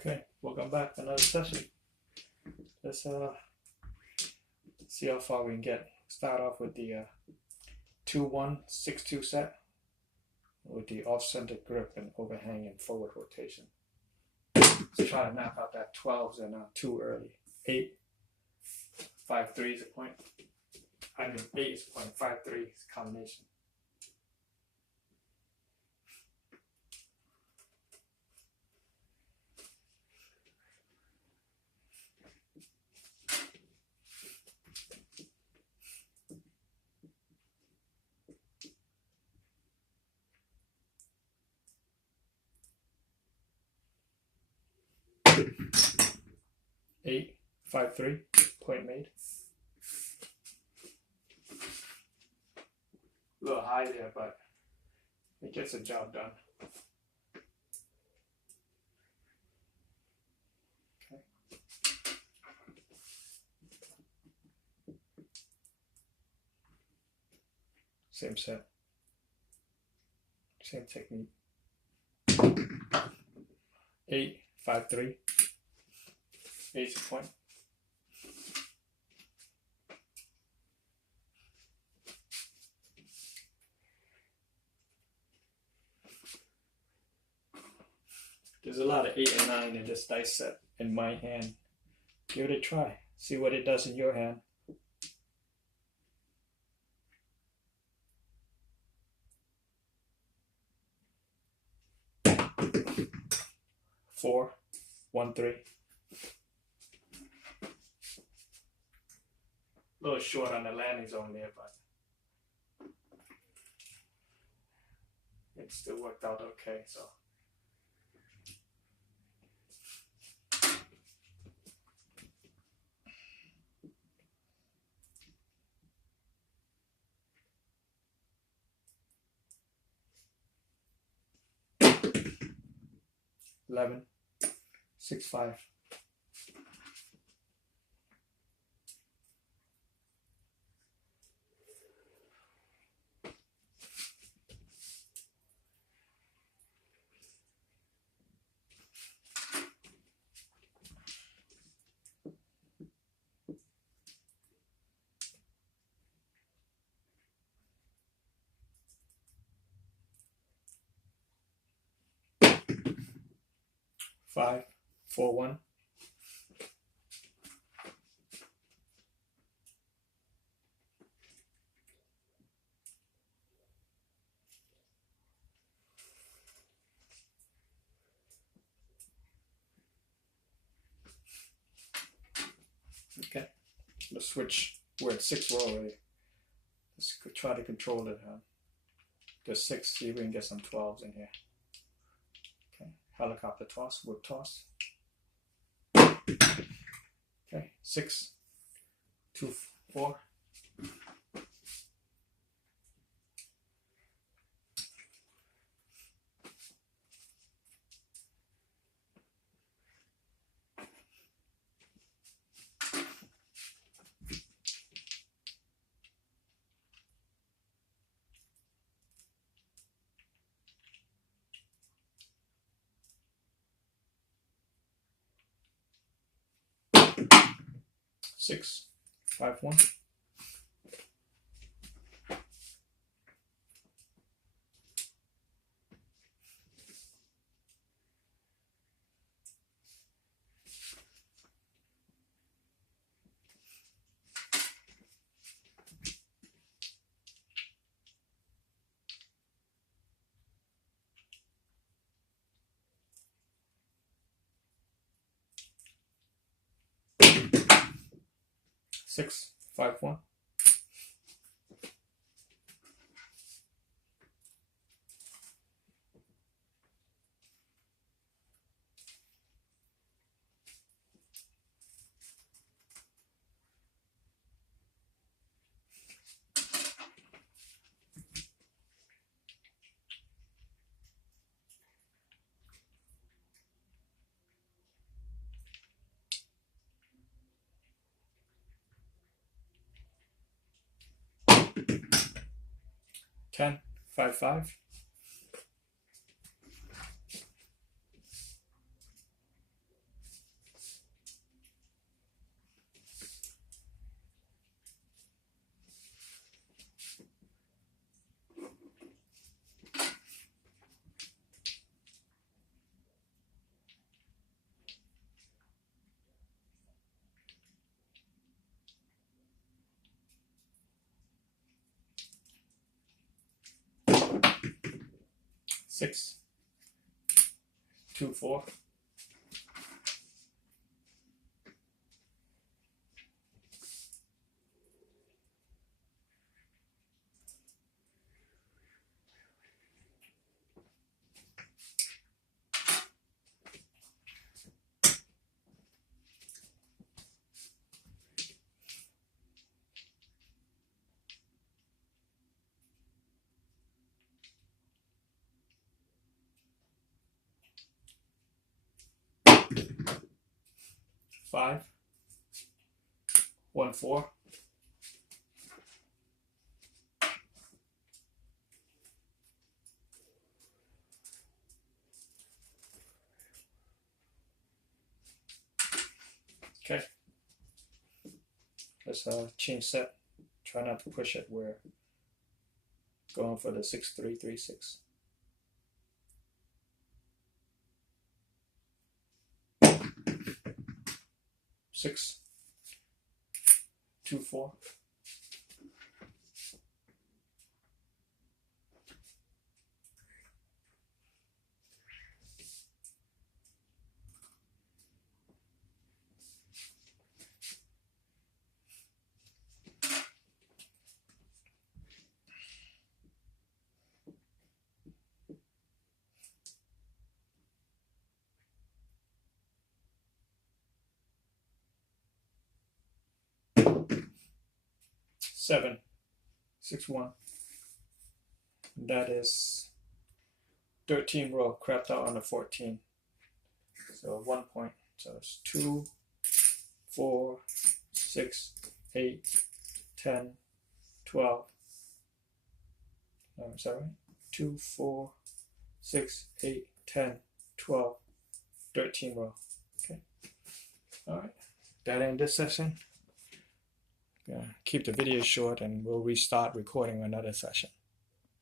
Okay, welcome back to another session. Let's see how far we can get. Start off with the 2-1-6-2 set with the off-center grip and overhang and forward rotation. Let's try to knock out that 12s and 2 early. 8, 5-3 is a point. 8 is a point. 5-3 is a combination. Eight, 5-3, point made. A little high there, but it gets the job done. Okay. Same set. Same technique. 8, 5-3. 8's a point. There's a lot of 8 and 9 in this dice set in my hand. Give it a try. See what it does in your hand. Four, 1-3. A little short on the landing zone there, but it still worked out okay. So. $11, 6-5. Five, 4-1. Okay, let's switch. We're at 6 row already. Let's try to control it. The 6, see if we can get some 12s in here. Okay, helicopter toss, whip toss. Okay, 6, 2, 4. Six, 5-1. Six, 5-1. Ten, 5-5. 6, 2, 4. Five, 1, 4. Okay. Let's change set. Try not to push it. We're going for the 6, 3, 3, 6. Six, 2, 4. Seven, 6, 1. That is 13 row, crapped out on the 14. So 1 point. So it's 2, 4, 6, 8, 10, 12. Sorry, 2, 4, 6, 8, 10, 12, 13 row. Okay. All right. That ends this session. Keep the video short and we'll restart recording another session.